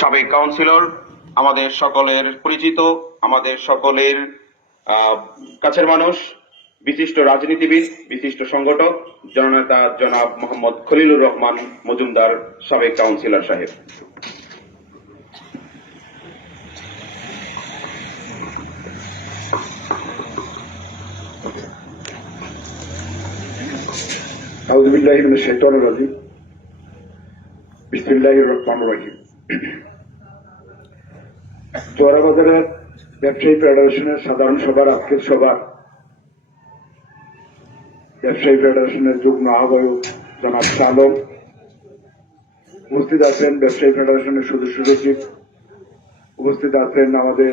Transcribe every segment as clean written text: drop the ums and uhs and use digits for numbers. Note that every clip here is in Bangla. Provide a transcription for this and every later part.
সাবেক কাউন্সিলর, আমাদের সকলের পরিচিত, আমাদের সকলের কাছের মানুষ, বিশিষ্ট রাজনীতিবিদ, বিশিষ্ট সংগঠক, জননেতা জনাব মোহাম্মদ খলিলুর রহমান মজুমদার, সাবেক কাউন্সিলর সাহেব। আউযু বিল্লাহি মিনাশ শাইতানির রাজিম। বিসমিল্লাহির রহমানির রহিম। চোরাবাজারের ব্যবসায়ী ফেডারেশনের সাধারণ সভার আজকের সভার ব্যবসায়ী ফেডারেশনের যুগ্ম আহ্বায়ক জনাব আলম, উপস্থিত আছেন ব্যবসায়ী ফেডারেশনের সদস্য সচিব, উপস্থিত আছেন আমাদের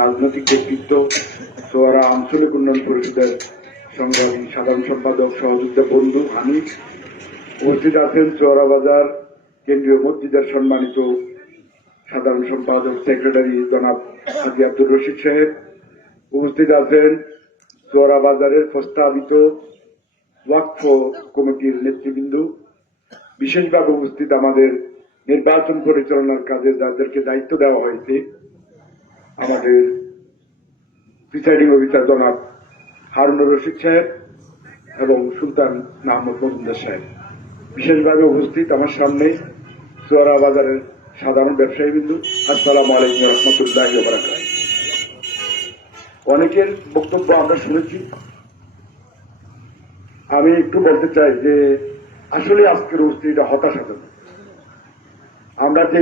রাজনৈতিক ব্যক্তিত্ব, চোয়ারা আঞ্চলিক উন্নয়ন পরিষদের সংগ্রামী সাধারণ সম্পাদক সহযোদ্ধা বন্ধু হানিফ, উপস্থিত আছেন চোরাবাজার কেন্দ্রীয় মসজিদের সম্মানিত সাধারণ সম্পাদক সেক্রেটারি জনাব হাজী আব্দুর রশিদ সাহেব, উপস্থিত আছেন চোরাবাজারের প্রস্তাবিত ওয়াকফ কমিটির নেতৃবৃন্দ, বিশেষভাবে উপস্থিত আমাদের নির্বাচন পরিচালনার কাজে যাদেরকে দায়িত্ব দেওয়া হয়েছে, আমাদের প্রিসাইডিং অফিসার জনাব হারুনুর রশিদ সাহেব এবং সুলতান মাহমুদ মজুমদার সাহেব, বিশেষভাবে উপস্থিত আমার সামনে চোরাবাজারের সাধারণ ব্যবসায়ীবৃন্দ। আসসালামু আলাইকুম রহমতুল্লাহি ওয়া বারাকাতুহু। অনেকের বক্তব্য আমরা শুনেছি, আমি একটু বলতে চাই যে আসলে আজকের উপস্থিতিটা হতাশাজনক। আমরা যে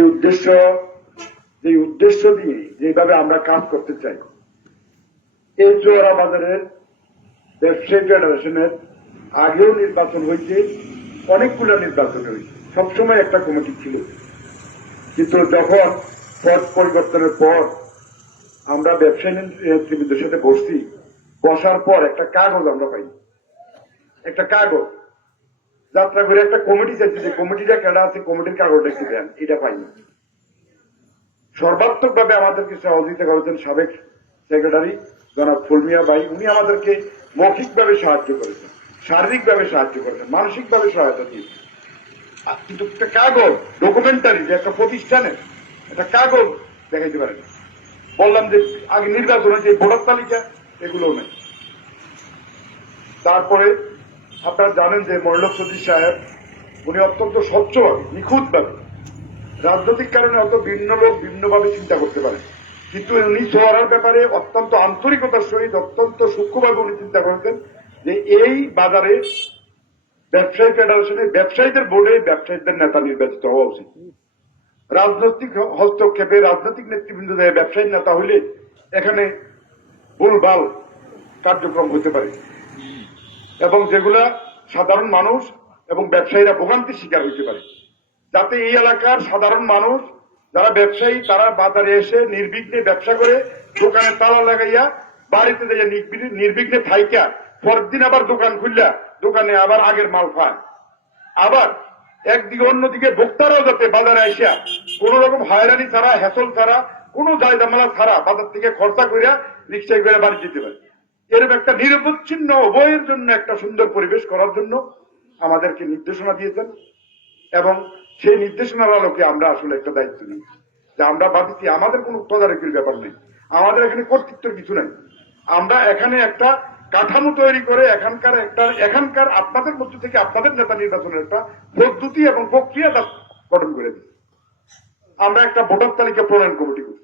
উদ্দেশ্য দিয়ে যেভাবে আমরা কাজ করতে চাই, এই চোরাবাজারের ব্যবসায়ী ফেডারেশনের আগেও নির্বাচন হয়েছে, অনেকগুলো নির্বাচন হয়েছে, সবসময় একটা কমিটি ছিল, কিন্তু যখন পদ পরিবর্তনের পর আমরা ব্যবসায়ী নেতৃবৃন্দের সাথে বসার পর একটা কাগজ আমরা পাই, একটা কাগজ যাত্রা করে একটা কমিটি চাইছে, যে কমিটিটা কেনা আছে, কমিটির কাগজটা একটু দেন, এটা পাইনি। সর্বাত্মক ভাবে আমাদেরকে সহযোগিতা করেছেন সাবেক সেক্রেটারি জনাব ফুলমিয়া ভাই, উনি আমাদেরকে মৌখিকভাবে সাহায্য করেছেন, শারীরিকভাবে সাহায্য করেছেন, মানসিকভাবে সহায়তা দিয়েছেন। কিন্তু একটা কাগজ ডকুমেন্টারি যে একটা প্রতিষ্ঠানের একটা কাগজ দেখাইতে পারেন। বললাম যে আগে নির্বাচন হয়েছে, ভোটার তালিকা এগুলো নেই। তারপরে আপনারা জানেন যে মহিলা সচিব সাহেব, উনি অত্যন্ত স্বচ্ছভাবে, নিখুঁতভাবে, রাজনৈতিক কারণে হয়তো ভিন্ন লোক ভিন্নভাবে চিন্তা করতে পারে, কিন্তু উনি চোরার ব্যাপারে অত্যন্ত আন্তরিকতার সহিত, অত্যন্ত সূক্ষ্মভাবে উনি চিন্তা করেছেন যে এই বাজারে ব্যবসায়ী ফেডারেশনে ব্যবসায়ীদের বোর্ডে ব্যবসায়ীদের নেতা নির্বাচিত হওয়া উচিত। রাজনৈতিক হস্তক্ষেপে রাজনৈতিক নেতৃবৃন্দ দেয় ব্যবসায়ী নেতা হইলে এখানে ভুলভাল কার্যক্রম হতে পারে এবং যেগুলা সাধারণ মানুষ এবং ব্যবসায়ীরা ভোগান্তির শিকার হইতে পারে। যাতে এই এলাকার সাধারণ মানুষ যারা ব্যবসায়ী, তারা বাজারে এসে নির্বিঘ্নে ব্যবসা করে, দোকানে তালা লাগাইয়া বাড়িতে যাইয়া নির্বিঘ্নে থাইকা পরদিন আবার দোকান খুললা দোকানে আবার আগের মাল পায়। আবার একদিকে অন্যদিকে ভোক্তারাও যাতে বাজারে আসিয়া কোন রকম হয়রানি ছাড়া, হ্যাসল ছাড়া, কোনো জায়দামালা ছাড়া বাজার থেকে খরচা করিয়া রিক্সায় করে বাড়ি যেতে পারে। এরকম একটা নিরবচ্ছিন্ন উভয়ের জন্য একটা সুন্দর পরিবেশ করার জন্য আমাদেরকে নির্দেশনা দিয়েছেন এবং সেই নির্দেশনার আলোকে আমরা আসলে একটা দায়িত্ব নিই যে আমরা ভাবছি আমাদের কোনো তদারকির ব্যাপার নেই, আমাদের এখানে কর্তৃত্বের কিছু নেই। আমরা এখানে একটা কাঠামো তৈরি করে এখানকার আপনাদের মধ্য থেকে আপনাদের নেতা নির্বাচনের একটা পদ্ধতি এবং প্রক্রিয়া গঠন করে দিই। আমরা একটা ভোটার তালিকা প্রণয়ন কমিটি করি,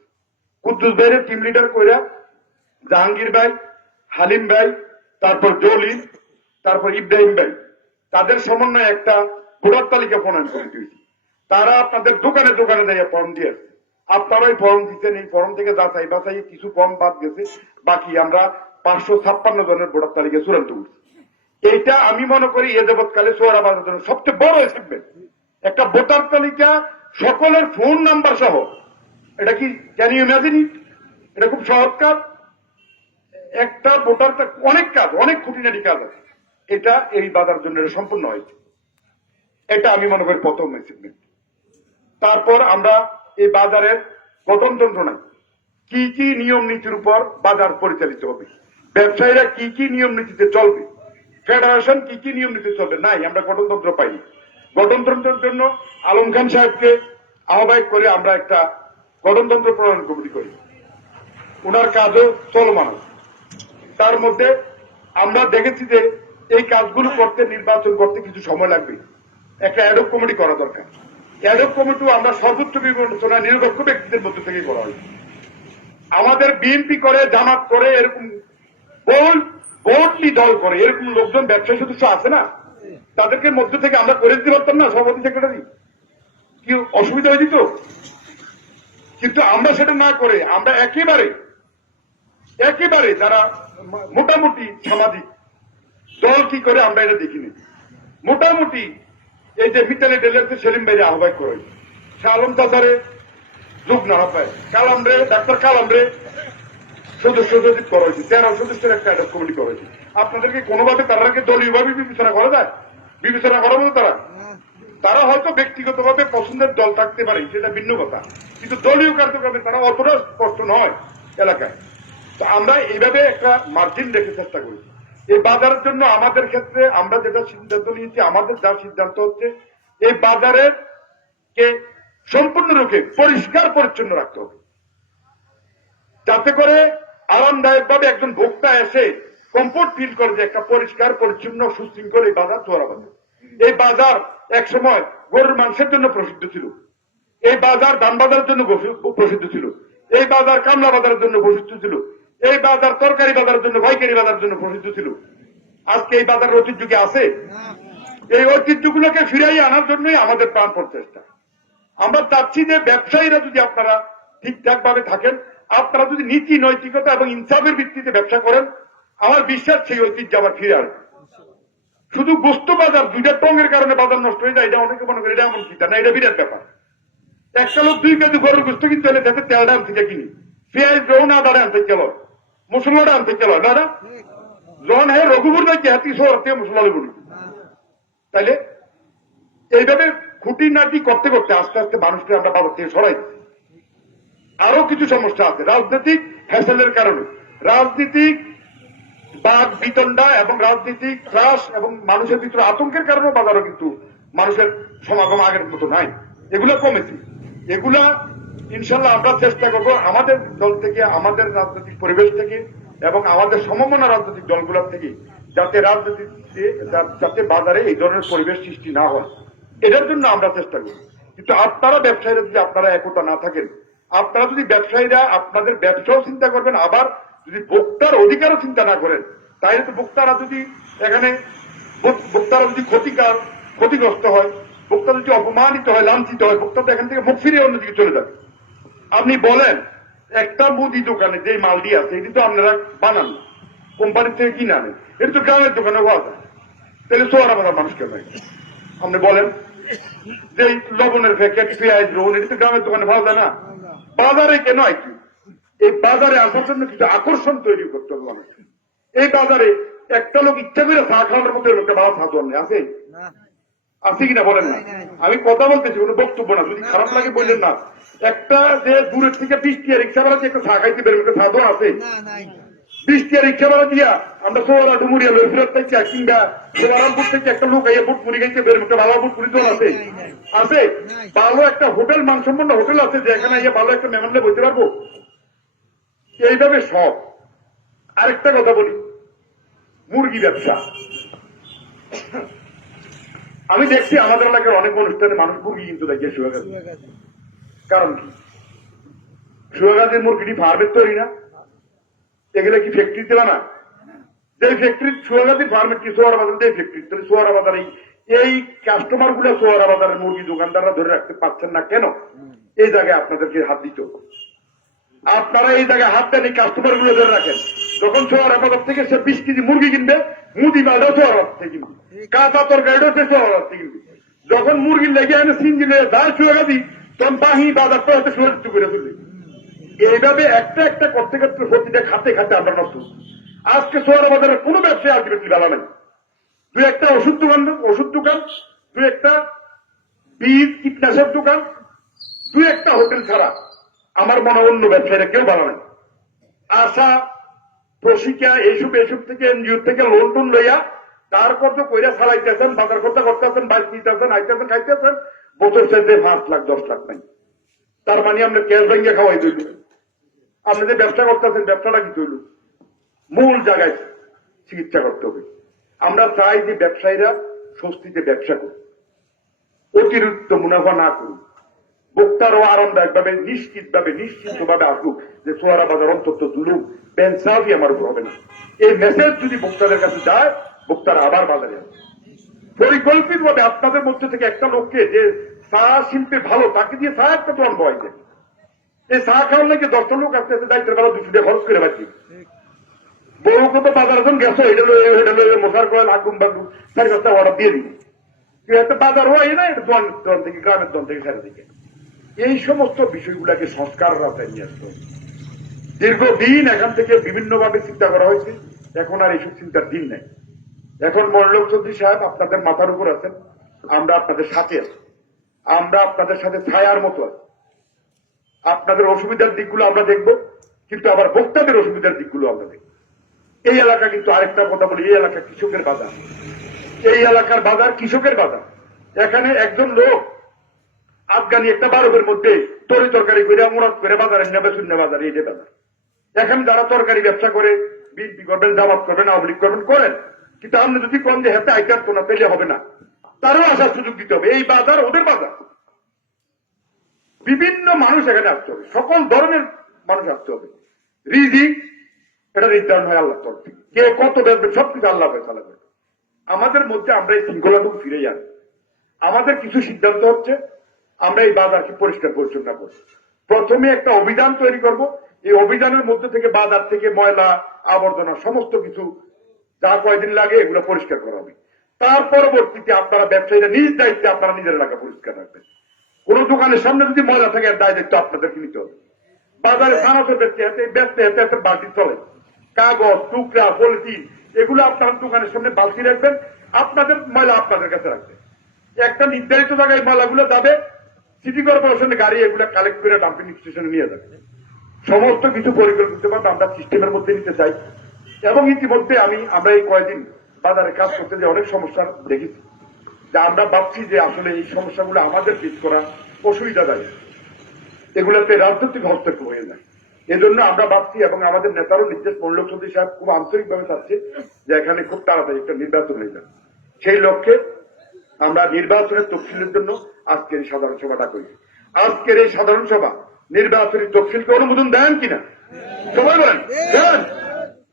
কুদ্দুস ভাইয়ের টিম লিডার কইরা জাহাঙ্গীর ভাই, হালিম ভাই, তারপর জলিল, তারপর ইব্রাহিম ভাই, তাদের সমন্বয়ে একটা ভোটার তালিকা প্রণয়ন কমিটি হয়েছে। তারা আপনাদের দোকানে দোকানে যাইয়া ফর্ম দিয়ে আসছে, আপনারাই ফর্ম দিচ্ছেন। এই ফর্ম থেকে যাচাই বাছাই কিছু ফর্ম বাদ গেছে, বাকি আমরা 556 জনের ভোটার তালিকা চূড়ান্ত করছি। এইটা আমি মনে করি এ যাবৎকালে চোরাবাজারের জন্য সবচেয়ে বড় অ্যাচিভমেন্ট। একটা ভোটার তালিকা সকলের ফোন নাম্বার সহ, এটা কি ক্যান ইউ ইমাজিন ইট? এটা খুব সহজ কাজ। একটা ভোটার অনেক কাজ, অনেক খুঁটিনাটি কাজ আছে, এটা এই বাজার জন্য সম্পূর্ণ হয়েছে। এটা আমি মনে করি প্রথম অ্যাচিভমেন্ট। তারপর আমরা এই বাজারের গঠনতন্ত্র নাই, কি কি নিয়ম নীতির উপর বাজার পরিচালিত হবে, ব্যবসায়ীরা কি কি নিয়ম নীতিতে চলবে, ফেডারেশন কি কি নিয়ম নীতি চলবে, নাই, আমরা গঠনতন্ত্র পাইনি। গঠনতন্ত্রের জন্য আলম খান সাহেবকে আহ্বায়ক করে আমরা একটা গঠনতন্ত্র প্রণয়ন কমিটি করি। ওনার কাজও চলমান আছে। তার মধ্যে আমরা দেখেছি যে এই কাজগুলো করতে, নির্বাচন করতে কিছু সময় লাগবে। একটা অ্যাডহক কমিটি করা দরকার। অ্যাডহক কমিটিও আমরা সর্বোচ্চ বিবেচনা নিরপেক্ষ ব্যক্তিদের মধ্যে থেকে করা হয়েছে। আমাদের বিএনপি করে, জামাত করে, এরকম ভোটলি দল করে, এরকম লোকজন ব্যবসায়ী সদস্য আছে না, তাদেরকে মধ্যে থেকে আমরা করে দিতে পারতাম না সভাপতি সেক্রেটারি? কি অসুবিধা হয়ে যেত? কিন্তু আমরা সেটা না করে আমরা একেবারে যারা মোটামুটি সামাজিক দল কি করে আমরা এটা দেখিনি। মোটামুটি এই যে মিতালি ডেলার্সে সেলিম ভাইরে আহ্বায়ক করে, সে আলম চাচারে যুগ না পায়, কালামরে ডাক্তার কালামরে সদস্য সচিব করা হয়েছে, 13 সদস্যের একটা অ্যাডহক কমিটি করা হয়েছে। আপনাদেরকে কোনোভাবে তাদেরকে দলীয়ভাবে বিবেচনা করা যায়? বিবেচনা করার মতো তারা হয়তো ব্যক্তিগতভাবে পছন্দের দল থাকতে পারে, সেটা ভিন্ন কথা, কিন্তু দলীয় কার্যক্রমে তারা অতটা স্পষ্ট নয় এলাকায়। তো আমরা এইভাবে একটা মার্জিন রেখে চেষ্টা করি। এই বাজারের জন্য আমাদের ক্ষেত্রে আমরা যেটা সিদ্ধান্ত নিয়েছি, আমাদের যা সিদ্ধান্ত হচ্ছে এই বাজারের কে সম্পূর্ণরূপে পরিষ্কার পরিচ্ছন্ন রাখতে হবে, যাতে করে আরামদায়ক ভাবে একজন ভোক্তা এসে কমফোর্ট ফিল করে যে একটা পরিষ্কার পরিচ্ছন্ন সুশৃঙ্খল এই বাজার চোরা বাজার। এই বাজার এক সময় গরুর মাংসের জন্য প্রসিদ্ধ ছিল, এই বাজার ধান বাজারের জন্য প্রসিদ্ধ ছিল, এই বাজার কামলা বাজারের জন্য প্রসিদ্ধ ছিল, এই বাজার তরকারি বাজারের জন্য, পাইকারি বাজারের জন্য প্রসিদ্ধ ছিল। আজকে এই বাজারের ঐতিহ্য কি আছে? এই ঐতিহ্যগুলোকে ফিরাই আনার জন্যই আমাদের প্রাণ প্রচেষ্টা। আমরা চাচ্ছি যে ব্যবসায়ীরা যদি আপনারা ঠিকঠাক ভাবে থাকেন, আপনারা যদি নীতি নৈতিকতা এবং ইনসাফের ভিত্তিতে ব্যবসা করেন, আমার বিশ্বাস সেই ঐতিহ্য আবার ফিরে আসবে। শুধু গোস্ত বাজার, 2টা টঙের কারণে বাজার নষ্ট হয়ে যায়, এটা অনেকে মনে করে এটা এমন চিন্তা না, এটা বিরাট ব্যাপার। একটা লোক 2 কেজি গরুর গোস্ত কিনতে হলে যাতে তেলটা আনতে কিনি, পেঁয়াজ রোন আদারে আনতে গেল, মশলাটা আনতে গেল না, না জন হ্যাঁ রঘুপুর যাইতে হাতি শহর থেকে মশলা বলি। তাইলে এইভাবে খুঁটিনাটি করতে করতে আস্তে আস্তে মানুষকে আমরা বাজার থেকে সরাই। আরো কিছু সমস্যা আছে রাজনৈতিক হ্যাসেলের কারণে, রাজনীতিক বাদ বিতণ্ডা এবং রাজনীতিক ত্রাস এবং মানুষের ভিতরে আতঙ্কের কারণে বাজারও কিন্তু মানুষের সমাগম আগের মতো নাই, এগুলো কমেছে। এগুলা ইনশাল্লাহ আমরা চেষ্টা করবো আমাদের দল থেকে, আমাদের রাজনৈতিক পরিবেশ থেকে এবং আমাদের সমমনা রাজনৈতিক দলগুলোর থেকে, যাতে যাতে বাজারে এই ধরনের পরিবেশ সৃষ্টি না হয়, এটার জন্য আমরা চেষ্টা করি। কিন্তু আপনারা ব্যবসায়ীরা যদি আপনারা একতা না থাকেন, আপনারা যদি ব্যবসায়ীরা আপনাদের ব্যবসাও চিন্তা করবেন, আবার যদি ভোক্তার অধিকারও চিন্তা না করেন, তাহলে তো ভোক্তারা যদি এখানে ভোক্তারা যদি ক্ষতিগ্রস্ত হয়, ভোক্তা যদি অপমানিত হয়, লাঞ্ছিত হয়, ভোক্তা তো এখান থেকে মুখ ফিরিয়ে অন্যদিকে চলে যাবে। আপনি বলেন একটা মুদি দোকানে যে মালটি আছে এটি তো আপনারা বানান, কোম্পানির থেকে কিনে আনেন, এটা তো গ্রামের দোকানে পাওয়া যায়, তাহলে সোয়ারা বাজার মানুষ কেন? আপনি বলেন যে লবণের প্যাকেট, পেঁয়াজ, রোন, এটা তো গ্রামের দোকানে পাওয়া যায় না, বাজারে কেন হয় কি? এই বাজারে আসার জন্য কিছু আকর্ষণ তৈরি করতে হবে মানুষ। এই বাজারে একটা লোক ইচ্ছা করে চা খাওয়ানোর মধ্যে লোকটা ভালো চা দোয়ান আছে আছে কিনা বলেন না? আমি কথা বলতেছি, কোনো বক্তব্য না, যদি খারাপ লাগে বললেন না। একটা যে দূরের থেকে 20 টিয়া রিক্সা ভাড়া দিয়ে একটা চা খাইতে বেরোবে, চা দোয়া আছে? 20 টিয়া রিক্সা ভাড়া দিয়া আমরা সোয়ালা ডুমুরিয়া লই ফেরত থেকে কিংবা রামপুর থেকে একটা লোক আইয়া বুট মুড়ি খাইতে বেরোবে, ভালো বুট মুড়ি দোয়া আছে? আছে? ভালো একটা হোটেল, মানসম্পন্ন হোটেল আছে যে এখানে আইয়া ভালো একটা মেহমানলে বসতে পারবো? এইভাবে সব। আরেকটা কথা বলি, মুরগি ব্যবসা। আমি দেখছি আমাদের এলাকার অনেক অনুষ্ঠানে মানুষ মুরগি কিন্তু দেখে সুয়াগাছি। কারণ কি? সুয়াগাছের মুরগিটি ফার্মের তৈরি না, এগুলো কি ফ্যাক্টরিতে বানা? যে ফ্যাক্টরি সুয়াগাছির ফার্মের কি সোয়ারা বাজার যে ফ্যাক্টরি, তাহলে সোয়ারা বাজার এই কাস্টমার গুলো সোয়ারা বাজারের মুরগি দোকানদাররা ধরে রাখতে পারছেন না কেন? এই জায়গায় আপনাদেরকে হাত দিতে হবে। আপনারা এই জায়গায় হাত দেন, এই কাস্টমার গুলো ধরে রাখেন। যখন সোয়ারা বাজার থেকে সে 20 কেজি মুরগি কিনবে, মুদি মালটাও সোয়ারা বাজার থেকে কিনবে, কাঁচা তরকারিটাও সে সোয়ারা বাজার থেকে কিনবে। যখন মুরগি লেগে আনে সিঞ্জিলে যায় সুয়াগাছি, তখন বাহি বাজারটা হয়তো সুরক্ষিত করে তুলবে। এইভাবে একটা একটা করতে করতে প্রতিটা খাতে খাতে আমরা নষ্ট। আজকে সোয়ারা বাজারের কোনো ব্যবসায় আলটিমেটলি ভালো নেই। 2-একটা ওষুধ দোকান, 2-একটা বীজ কীটনাশক দোকান, 2-একটা হোটেল ছাড়া আমার মনে অন্য ব্যবসায়ীরা কেউ ভালো নেই। আশা প্রশিকা এইসব থেকে এনজিও থেকে লোন টোন লইয়া তার কত কইরা চালাইতেছেন, বাজার খরচা করতেছেন, বাইক নিতেছেন, আইতেছেন, খাইতেছেন, বছর শেষে 5 লাখ 10 লাখ নাই। তার মানে আমরা ক্যাশ ব্যাংকে খাওয়াই তৈল। আপনি যে ব্যবসা করতেছেন ব্যবসাটা কি তৈল? মূল জায়গায় চিকিৎসা করতে হবে। আমরা চাই যে ব্যবসায়ীরা স্বস্তিতে ব্যবসা করুন, অতিরিক্ত মুনাফা না করুন, ভোক্তারও আরামদায়ক ভাবে নিশ্চিন্ত ভাবে আসুক যে সোয়ারা বাজার অন্তত জুলুম বেঞ্চাবি আমার উপর হবে না। এই মেসেজ যদি ভোক্তাদের কাছে যায়, ভোক্তারা আবার বাজারে আসবে। পরিকল্পিত ভাবে আপনাদের মধ্যে থেকে একটা লোককে যে চা শিল্পে ভালো, তাকে দিয়ে চা একটা দোকান বয় দেন। এই চা খাওয়ার লাগে 10টা লোক আসতে দায়িত্বের বেলা 200 টাকা খরচ করে পাচ্ছি। বড় কত বাজার এখন গেছো, এটা মশার কয়েল আগুন বাগুন 4-5টা অর্ডার দিয়ে দিন। একটা বাজার হয় না, এটা দোকান থেকে, গ্রামের দোকান থেকে সারা দিকে। এই সমস্ত বিষয়গুলোকে সংস্কারের রাস্তায় নিয়ে আসতে হবে। দীর্ঘদিন এখান থেকে বিভিন্ন ভাবে চিন্তা করা হয়েছে, এখন আর এইসব চিন্তার দিন নাই। এখন মল্লক চৌধুরী সাহেব আপনাদের মাথার উপর আছেন, আমরা আপনাদের সাথে আছি, আমরা আপনাদের সাথে ছায়ার মতো আছি। আপনাদের অসুবিধার দিকগুলো আমরা দেখব, কিন্তু আবার ভোক্তাদের অসুবিধার দিকগুলো আমরা দেখব। এই এলাকা কিন্তু আরেকটা কথা বলি, এই এলাকা কৃষকের বাজার, এই এলাকার বাজার কৃষকের বাজার। এখানে একজন লোক আফগানি একটা বারবের মধ্যে তরি তরকারি করে মোরাদ করে বাজারে নেবে, শূন্য বাজারে এই যে বাজার। এখানে যারা তরকারি ব্যবসা করে, বিএনপি করবেন, জামাত করবেন, আওয়ামী লীগ করবেন, করেন, কিন্তু আপনি যদি কম যে হাতে আইটার কোনা পেলে হবে না, তারও আসার সুযোগ দিতে হবে। এই বাজার ওদের বাজার, বিভিন্ন মানুষ এখানে আসতে হবে, সকল ধরনের মানুষ আসতে হবে। রিজিক এটা নির্ধারণ হয় আল্লাহর তরফ থেকে, কে কত বেচবে সবকিছু আল্লাহ ফয়সালা করে। আমাদের মধ্যে আমরা এই শৃঙ্খলাটুকু ফিরে যান। আমাদের কিছু সিদ্ধান্ত হচ্ছে, আমরা এই বাজারকে পরিষ্কার পরিচ্ছন্ন করব। প্রথমে একটা অভিযান তৈরি করব, এই অভিযানের মধ্যে থেকে বাজার থেকে ময়লা আবর্জনা সমস্ত কিছু যা কয়দিন লাগে এগুলো পরিষ্কার করা হবে। তার পরবর্তীতে আপনারা ব্যবসায়ীরা নিজ দায়িত্বে আপনারা নিজের এলাকা পরিষ্কার রাখবেন। কোন দোকানের সামনে যদি ময়লা থাকে এর দায় দায়িত্ব আপনাদেরকে নিতে হবে। বাজারে সানাসের ব্যস্ত হাতে বালতি চলে, কাগজ টুকরা পলিথিন এগুলো আপনারা দোকানের সামনে বালতি রাখবেন, আপনাদের ময়লা আপনাদের কাছে রাখবেন। একটা নির্ধারিত জায়গায় ময়লাগুলো যাবে, সিটি কর্পোরেশনের গাড়ি এগুলো কালেক্ট করে ডাম্পিং স্টেশনে নিয়ে যাবে। সমস্ত কিছু পরিকল্পিতভাবে আমরা সিস্টেমের মধ্যে নিতে চাই। এবং ইতিমধ্যে আমরা এই কয়েকদিন বাজারে কাজ করতে যে অনেক সমস্যা দেখেছি, যে আমরা ভাবছি যে আসলে এই সমস্যাগুলো আমাদের ফেস করা অসুবিধা দেয়, এগুলোতে রাজনৈতিক হস্তক্ষেপ হয়ে যায়। এজন্য আমরা ভাবছি, এবং আমাদের নেতারও নির্দেশ, মল্লক চৌধুরী সাহেব খুব আন্তরিকভাবে চাচ্ছে যে এখানে খুব তাড়াতাড়ি একটা নির্বাচন হয়ে যায়। সেই লক্ষ্যে আমরা নির্বাচনের তফসিলের জন্য আজকের এই সাধারণ সভাটা করেছি। আজকের এই সাধারণ সভা নির্বাচনী তফসিলকে অনুমোদন দেন কিনা সবাই বলেন? দেন।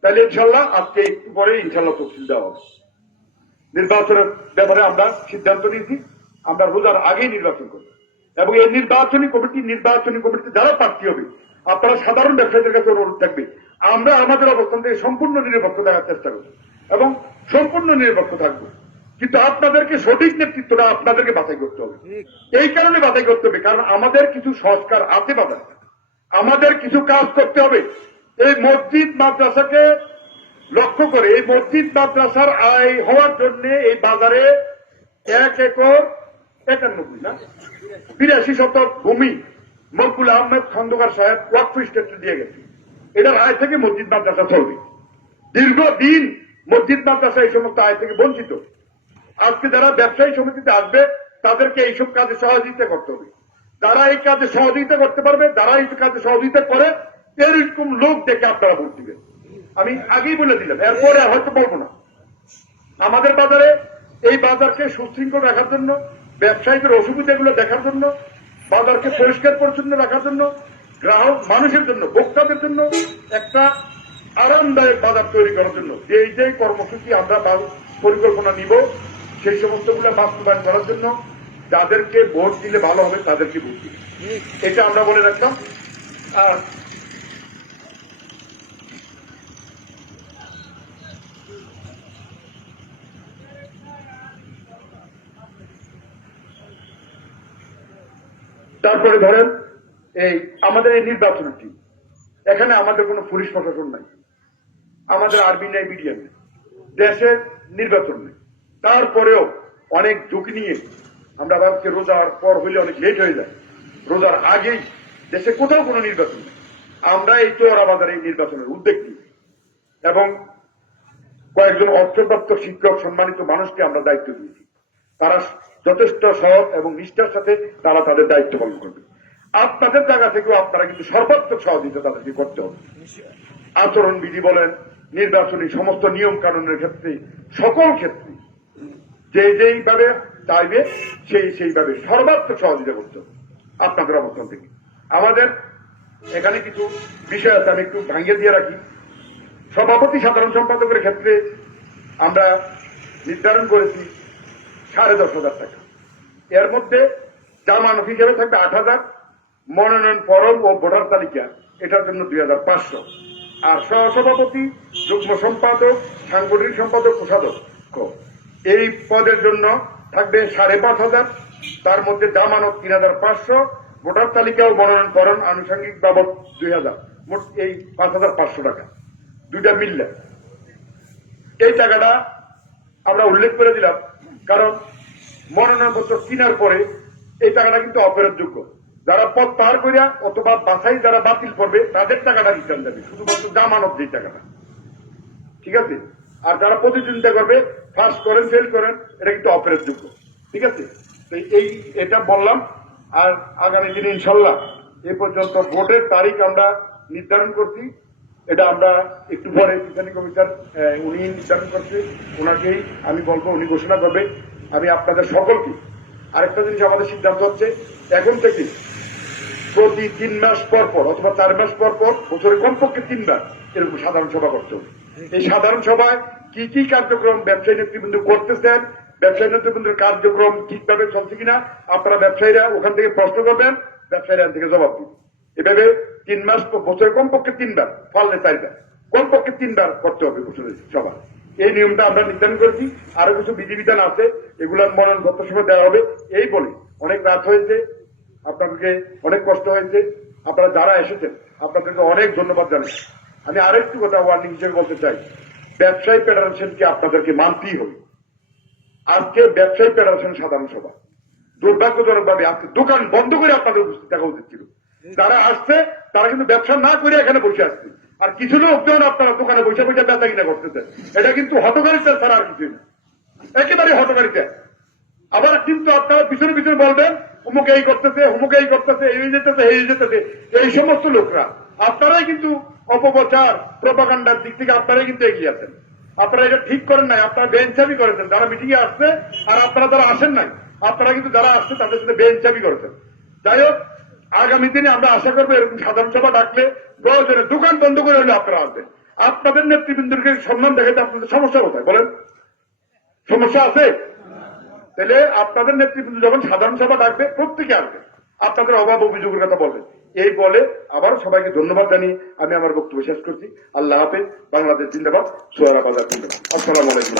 তাহলে ইনশাল্লাহ আজকে একটু পরে ইনশাল্লাহ তফসিল দেওয়া হবে। নির্বাচনের ব্যাপারে আমরা সিদ্ধান্ত নিয়েছি, আমরা রোজার আগেই নির্বাচন করব। এবং এই নির্বাচনী কমিটিতে যারা প্রার্থী হবে, আপনারা সাধারণ ব্যবসায়ীদের কাছে অনুরোধ থাকবে, আমরা আমাদের অবস্থান থেকে সম্পূর্ণ নিরপেক্ষ থাকার চেষ্টা করব এবং সম্পূর্ণ নিরপেক্ষ থাকবো। কিন্তু আপনাদেরকে সঠিক নেতৃত্বটা আপনাদেরকে বাছাই করতে হবে। এই কারণে বাছাই করতে হবে কারণ আমাদের কিছু সংস্কার আছে বাজারে, আমাদের কিছু কাজ করতে হবে। এই মসজিদ মাদ্রাসাকে লক্ষ্য করে, এই মসজিদ মাদ্রাসার আয় হওয়ার জন্য এই বাজারে 1 একর 85 শতক ভূমি মকবুল আহমেদ খন্দকার সাহেব ওয়াকফ স্টেটে দিয়ে গেছে। এটার আয় থেকে মসজিদ মাদ্রাসা চলবে। দীর্ঘদিন মসজিদ মাদ্রাসা এই সমস্ত আয় থেকে বঞ্চিত। আজকে যারা ব্যবসায়ী সমিতিতে আসবে তাদেরকে এইসব কাজে সহযোগিতা করতে হবে। যারা এই কাজে সহযোগিতা করতে পারবে, যারা এই কাজে সহযোগিতা করে, এরকম লোক দেখে আপনারা ভোট দিবেন। আমি আগেই বলে দিলাম, এরপরে হয়তো বলবো না। আমাদের বাজারে এই বাজারকে সুশৃঙ্খল রাখার জন্য, ব্যবসায়ীদের অসুবিধাগুলো দেখার জন্য, বাজারকে পরিষ্কার পরিচ্ছন্ন রাখার জন্য, গ্রাহক মানুষের জন্য, ভোক্তাদের জন্য একটা আরামদায়ক বাজার তৈরি করার জন্য যে কর্মসূচি আমরা পরিকল্পনা নিব, সেই সমস্তগুলো বাস্তবায়ন করার জন্য যাদেরকে ভোট দিলে ভালো হবে তাদেরকে ভোট দিবে, এটা আমরা বলে রাখলাম। আর তারপরে ধরেন এই আমাদের এই নির্বাচনের টিম, এখানে আমাদের কোনো পুলিশ প্রশাসন নাই, আমাদের আর্মি নাই, বিডিআর নেই, দেশের নির্বাচন নেই। তারপরেও অনেক ঝুঁকি নিয়ে আমরা ভাবছি রোজার পর হইলে অনেক লেট হয়ে যায়, রোজার আগেই দেশে কোথাও কোনো নির্বাচন নেই। আমরা এই চোরা বাজারে এই নির্বাচনের উদ্যোগ নিই এবং কয়েকজন অর্থপ্রাপ্ত শিক্ষক সম্মানিত মানুষকে আমরা দায়িত্ব দিয়েছি। তারা যথেষ্ট সৎ এবং নিষ্ঠার সাথে তারা তাদের দায়িত্ব পালন করবে। আপনাদের জায়গা থেকেও আপনারা কিন্তু সর্বাত্মক সহযোগিতা তাদেরকে করতে হবে। আচরণবিধি বলেন, নির্বাচনী সমস্ত নিয়ম কানুনের ক্ষেত্রে, সকল ক্ষেত্রে যেইভাবে চাইবে সেইভাবে সর্বাত্মক সহযোগিতা করতে হবে আপনাদের অবস্থান থেকে। আমাদের এখানে কিছু বিষয় আছে, আমি একটু ভাঙিয়ে দিয়ে রাখি। সভাপতি সাধারণ সম্পাদকের ক্ষেত্রে আমরা নির্ধারণ করেছি 10,500 টাকা। এর মধ্যে জামানত হিসেবে থাকবে 8,000, মনোনয়ন ফরম ও ভোটার তালিকা এটার জন্য 2,500, আর সহসভাপতি, যুগ্ম সম্পাদক, সাংগঠনিক সম্পাদক, কোষাধ্যক্ষ এই পদের জন্য থাকবে 5,500, তার মধ্যে জামানত 3,500, ভোটার তালিকা ও মনোনয়ন ফরম আনুষঙ্গিক বাবদ 2,000, মোট এই 5,500 টাকা, দুইটা মিললে। এই টাকাটা আমরা উল্লেখ করে দিলাম কারণ মনোনয়নপত্র কেনার পরে এই টাকাটা কিন্তু অফেরতযোগ্য। যারা পদ পার করিয়া অথবা বাছাই যারা বাতিল করবে তাদের টাকাটা রিটার্ন দেবে, শুধুমাত্র জামানত যে টাকাটা, ঠিক আছে? আর যারা প্রতিদ্বন্দ্বিতা করবে, ফার্স্ট করেন ফেল করেন, এটা কিন্তু অফেরতযোগ্য, ঠিক আছে? তো এটা বললাম। আর আগামী দিনে ইনশাল্লাহ এ পর্যন্ত ভোটের তারিখ আমরা নির্ধারণ করছি, এটা আমরা একটু পরে রিটার্নিং কমিশন উনি নির্ধারণ করছে, ওনাকেই আমি বলবো, উনি ঘোষণা করবে। আমি আপনাদের সকলকে আরেকটা জিনিস, আমাদের সিদ্ধান্ত হচ্ছে এখন থেকে প্রতি 3 মাস পর পর অথবা 4 মাস পর পর, বছরে কমপক্ষে 3 বার এরকম সাধারণ সভা করতে হবে। এই সাধারণ সভায় কি কি কার্যক্রম ব্যবসায়ী নেতৃবৃন্দ করতেছেন, ব্যবসায়ী নেতৃবৃন্দের কার্যক্রম ঠিকভাবে চলছে কিনা, আপনারা ব্যবসায়ীরা ওখান থেকে প্রশ্ন করবেন, ব্যবসায়ীরা এখান থেকে জবাব দিন। এভাবে 3 মাস, বছরে কমপক্ষে 3 বার, পারলে 4 বার, কমপক্ষে 3 বার করতে হবে বছরের সভা। এই নিয়মটা আমরা নির্ধারণ করেছি। আরো কিছু বিধিবিধান আছে, এগুলো মনোনয়ন পত্র সময় দেওয়া হবে। এই বলে অনেক রাত হয়েছে, আপনাদেরকে অনেক কষ্ট হয়েছে, আপনারা যারা এসেছেন আপনাদেরকে অনেক ধন্যবাদ জানাই। আমি আরেকটু কথা ওয়ার্নিং হিসেবে বলতে চাই, ব্যবসায়ী ফেডারেশনকে আপনাদেরকে মানতেই হবে। আজকে ব্যবসায়ী ফেডারেশন সাধারণ সভা, দুর্ভাগ্যজনক ভাবে আজকে দোকান বন্ধ করে আপনাদের উপস্থিত থাকা উচিত ছিল। যারা আসছে তারা কিন্তু ব্যবসা না করে এখানে বসে আসছে, আর কিছু লোক যখন আপনারা দোকানে বসে বসে বেচা কিনা করতেছেন, এটা কিন্তু হটকারিতা ছাড়া আর কিছুই না, একেবারে হটকারিতা। আবার কিন্তু আপনারা পিছনে পিছনে বলবেন অমুকে এই করতেছে, অমুকে এই করতেছে, এই যেতেছে, এই যেতেছে, এই সমস্ত লোকরা আপনারাই কিন্তু অপপ্রচার প্রপাগান্ডার দিক থেকে আপনারাই কিন্তু এগিয়ে আছেন। আপনারা এটা ঠিক করেন নাই, আপনারা বেঞ্চাবি করেছেন। যারা মিটিং এ আসছে আর আপনারা যারা আসেন নাই, আপনারা কিন্তু যারা আসছে তাদের সাথে বেঞ্চাবি করেছেন। যাই হোক, আগামী দিনে আমরা আশা করবো এরকম সাধারণ সভা ডাকলে প্রয়োজনে দোকান বন্ধ করে হলে আপনারা আসবেন। আপনাদের নেতৃবৃন্দকে সম্মান দেখাতে আপনাদের সমস্যা কোথায় বলেন? সমস্যা আছে? তাহলে আপনাদের নেতৃবৃন্দ যখন সাধারণ সভা ডাকবে প্রত্যেকে আসবে, আপনাদের অভাব অভিযোগের কথা বলবেন। এই বলে আবার সবাইকে ধন্যবাদ জানিয়ে আমি আমার বক্তব্য শেষ করছি। আল্লাহ হাফেজ। বাংলাদেশ জিন্দাবাদ। সোহরাব আজাদ জিন্দাবাদ। আসসালামু আলাইকুম।